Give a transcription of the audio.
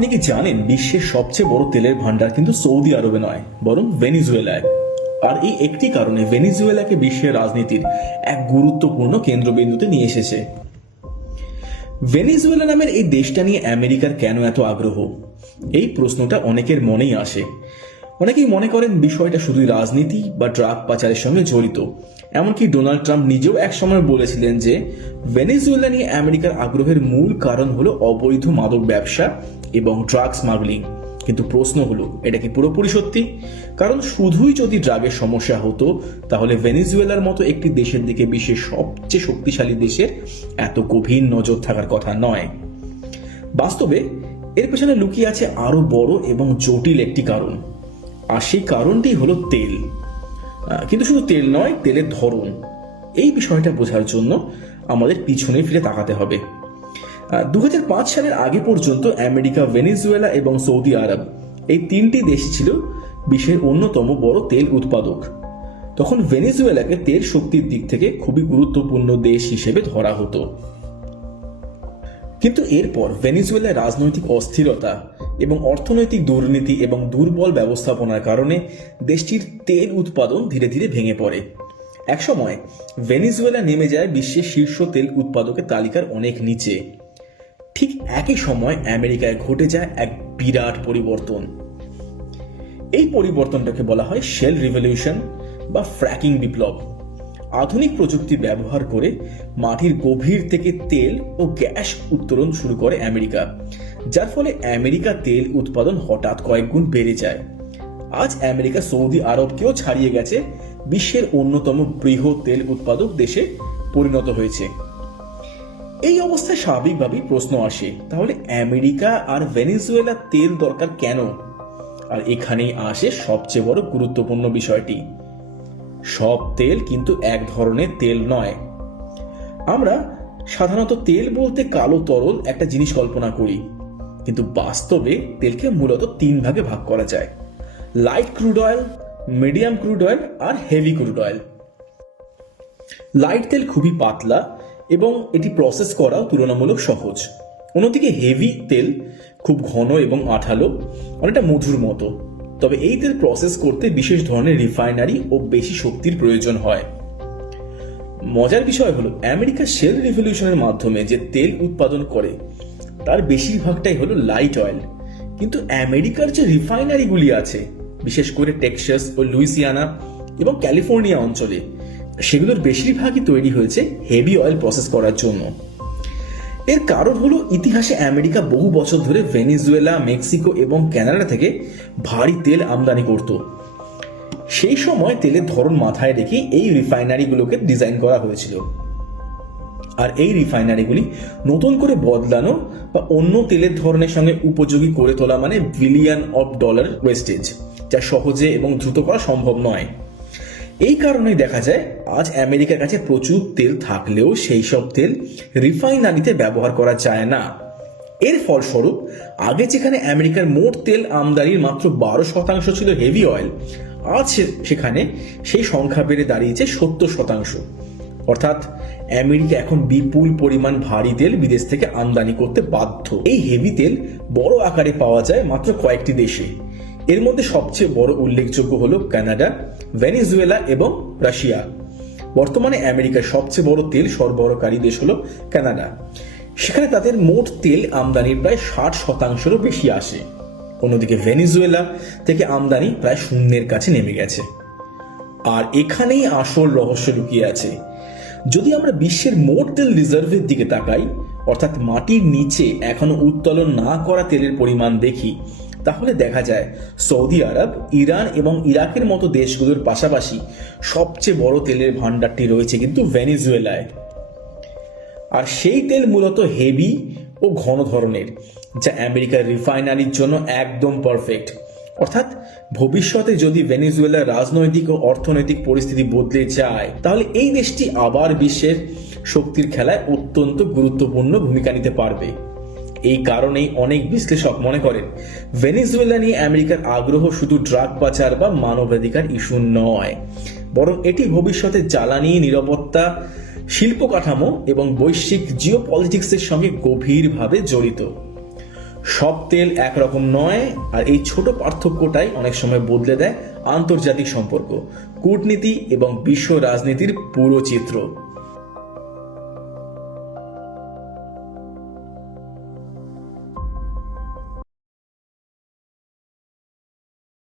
আপনি কি জানেন বিশ্বের সবচেয়ে বড় তেলের ভান্ডার কিন্তু সৌদি আরবে নয়, বরং ভেনিজুয়েলায়। আর এই একটি কারণে ভেনিজুয়েলাকে বিশ্বের রাজনীতির এক গুরুত্বপূর্ণ কেন্দ্রবিন্দুতে নিয়ে এসেছে। ভেনিজুয়েলা নামের এই দেশটা নিয়ে আমেরিকার কেন এত আগ্রহ, এই প্রশ্নটা অনেকের মনেই আসে। অনেকেই মনে করেন বিষয়টা শুধুই রাজনীতি বা ড্রাগ পাচারের সঙ্গে জড়িত। এমনকি ডোনাল্ড ট্রাম্প নিজেও একসময় বলেছিলেন যে ভেনিজুয়েলা নিয়ে আমেরিকার আগ্রহের মূল কারণ হলো অবৈধ মাদক ব্যবসা এবং ড্রাগ স্মাগলিং। কিন্তু প্রশ্ন হলো, এটা কি পুরোপুরি সত্যি? কারণ শুধুই যদি ড্রাগের সমস্যা হতো, তাহলে ভেনিজুয়েলার মতো একটি দেশের দিকে বিশ্বের সবচেয়ে শক্তিশালী দেশের এত গভীর নজর থাকার কথা নয়। বাস্তবে এর পেছনে লুকিয়ে আছে আরো বড় এবং জটিল একটি কারণ, আর সেই কারণটি হলো তেল। কিন্তু শুধু তেল নয়, তেলের ধরন। এই বিষয়টা বোঝার জন্য আমাদের পিছনে ফিরে তাকাতে হবে। 2005 সালের আগে পর্যন্ত আমেরিকা, ভেনিজুয়েলা এবং সৌদি আরব, এই তিনটি দেশ ছিল বিশ্বের অন্যতম বড় তেল উৎপাদক। তখন ভেনিজুয়েলাকে তেল শক্তির দিক থেকে খুবই গুরুত্বপূর্ণ দেশ হিসেবে ধরা হতো। কিন্তু এরপর ভেনিজুয়েলার রাজনৈতিক অস্থিরতা এবং অর্থনৈতিক দুর্নীতি এবং দুর্বল ব্যবস্থাপনার কারণে দেশটির তেল উৎপাদন ধীরে ধীরে ভেঙে পড়ে। একসময় ভেনিজুয়েলা নেমে যায় বিশ্বের শীর্ষ তেল উৎপাদকের তালিকার অনেক নিচে। ঠিক একই সময় আমেরিকায় ঘটে যায় এক বিরাট পরিবর্তন। এই পরিবর্তনটাকে বলা হয় শেল রিভলিউশন বা ফ্র্যাকিং বিপ্লব। আধুনিক প্রযুক্তি ব্যবহার করে মাটির গভীর থেকে তেল ও গ্যাস উত্তোলন শুরু করে আমেরিকা, যার ফলে আমেরিকা তেল উৎপাদন হঠাৎ কয়েক গুণ বেড়ে যায়। আজ আমেরিকা সৌদি আরবকেও ছাড়িয়ে গেছে, বিশ্বের অন্যতম বৃহৎ তেল উৎপাদক দেশে পরিণত হয়েছে। এই অবস্থায় স্বাভাবিকভাবেই প্রশ্ন আসে, তাহলে আমেরিকা আর ভেনিজুয়েলা তেল দরকার কেন? আর এখানেই আসে সবচেয়ে বড় গুরুত্বপূর্ণ বিষয়টি, সব তেল কিন্তু এক ধরনের তেল নয়। আমরা সাধারণত তেল বলতে কালো তরল একটা জিনিস কল্পনা করি, কিন্তু বাস্তবে তেলকে মূলত তিন ভাগে ভাগ করা যায়: light crude oil, medium crude oil আর হেভি ক্রুড অয়েল। লাইট তেল খুবই পাতলা এবং এটি প্রসেস করাও তুলনামূলক সহজ। অন্যদিকে হেভি তেল খুব ঘন এবং আঠালো, অনেকটা মধুর মতো। তবে এই তেল প্রসেস করতে বিশেষ ধরনের রিফাইনারি ও বেশি শক্তির প্রয়োজন হয়। মজার বিষয় হলো, আমেরিকা শেল রিভলিউশনের মাধ্যমে যে তেল উৎপাদন করে তার বেশিরভাগটাই হলো লাইট অয়েল। কিন্তু আমেরিকার যে রিফাইনারিগুলি আছে, বিশেষ করে টেক্সাস ও লুইসিয়ানা এবং ক্যালিফোর্নিয়া অঞ্চলে, সেগুলোর বেশিরভাগই তৈরি হয়েছে হেভি অয়েল প্রসেস করার জন্য। এর কারণ হলো, ইতিহাসে আমেরিকা বহু বছর ধরে ভেনিজুয়েলা, মেক্সিকো এবং কানাডা থেকে ভারী তেল আমদানি করত। সেই সময় তেলের ধরন মাথায় রেখে এই রিফাইনারিগুলোকে ডিজাইন করা হয়েছিল। আর এই রিফাইনারিগুলি নতুন করে বদলানো বা অন্য তেলের ধরনের সঙ্গে উপযোগী করে তোলা মানে বিলিয়ন অফ ডলার ওয়েস্টেজ, যা সহজে এবং দ্রুত করা সম্ভব নয়। এই কারণেই দেখা যায় আজ আমেরিকার কাছে প্রচুর তেল থাকলেও সেই সব তেল রিফাইনারিতে ব্যবহার করা যায় না। এর ফলস্বরূপ আগে যেখানে আমেরিকার মোট তেল আমদানির মাত্র 12% ছিল হেভি অয়েল, আজ সেখানে সেই সংখ্যা বেড়ে দাঁড়িয়েছে 70%। অর্থাৎ আমেরিকা এখন বিপুল পরিমাণ ভারী তেল বিদেশ থেকে আমদানি করতে বাধ্য। এই হেভি তেল বড় আকারে পাওয়া যায় মাত্র কয়েকটি দেশে। এর মধ্যে সবচেয়ে বড় উল্লেখযোগ্য হলো কানাডা, ভেনিজুয়েলা এবং রাশিয়া। বর্তমানে আমেরিকার সবচেয়ে বড় তেল সরবরাহকারী দেশ হলো কানাডা। সেখানে তাদের মোট তেল আমদানির প্রায় 60%-এরও বেশি আসে। অন্যদিকে ভেনিজুয়েলা থেকে আমদানি প্রায় শূন্যের কাছে নেমে গেছে। আর এখানেই আসল রহস্য লুকিয়ে আছে। যদি আমরা বিশ্বের মোট তেল রিজার্ভের দিকে তাকাই, অর্থাৎ মাটির নিচে এখনো উত্তোলন না করা তেলের পরিমাণ দেখি, তাহলে দেখা যায় সৌদি আরব, ইরান এবং ইরাকের মতো দেশগুলোর পাশাপাশি সবচেয়ে বড় তেলের ভান্ডারটি রয়েছে কিন্তু ভেনিজুয়েলায়। আর সেই তেল মূলত হেভি ও ঘন ধরনের, যা আমেরিকার রিফাইনারির জন্য একদম পারফেক্ট। অর্থাৎ ভবিষ্যতে যদি ভেনিজুয়েলার রাজনৈতিক ও অর্থনৈতিক পরিস্থিতি বদলে যায়, তাহলে এই দেশটি আবার বিশ্বের শক্তির খেলায় অত্যন্ত গুরুত্বপূর্ণ ভূমিকা নিতে পারবে। এই কারণেই অনেক বিশ্লেষক মনে করেন ভেনিজুয়েলা নিয়ে আমেরিকার আগ্রহ শুধু ড্রাগ পাচার বা মানবাধিকার ইস্যু নয়, বরং এটি ভবিষ্যতে জ্বালানি, নিরাপত্তা, শিল্প কাঠামো এবং বৈশ্বিক জিওপলিটিক্সের সঙ্গে গভীরভাবে জড়িত। সব তেল একরকম নয়, আর এই ছোট পার্থক্যটাই অনেক সময় বদলে দেয় আন্তর্জাতিক সম্পর্ক, কূটনীতি এবং বিশ্ব রাজনীতির পুরো চিত্র।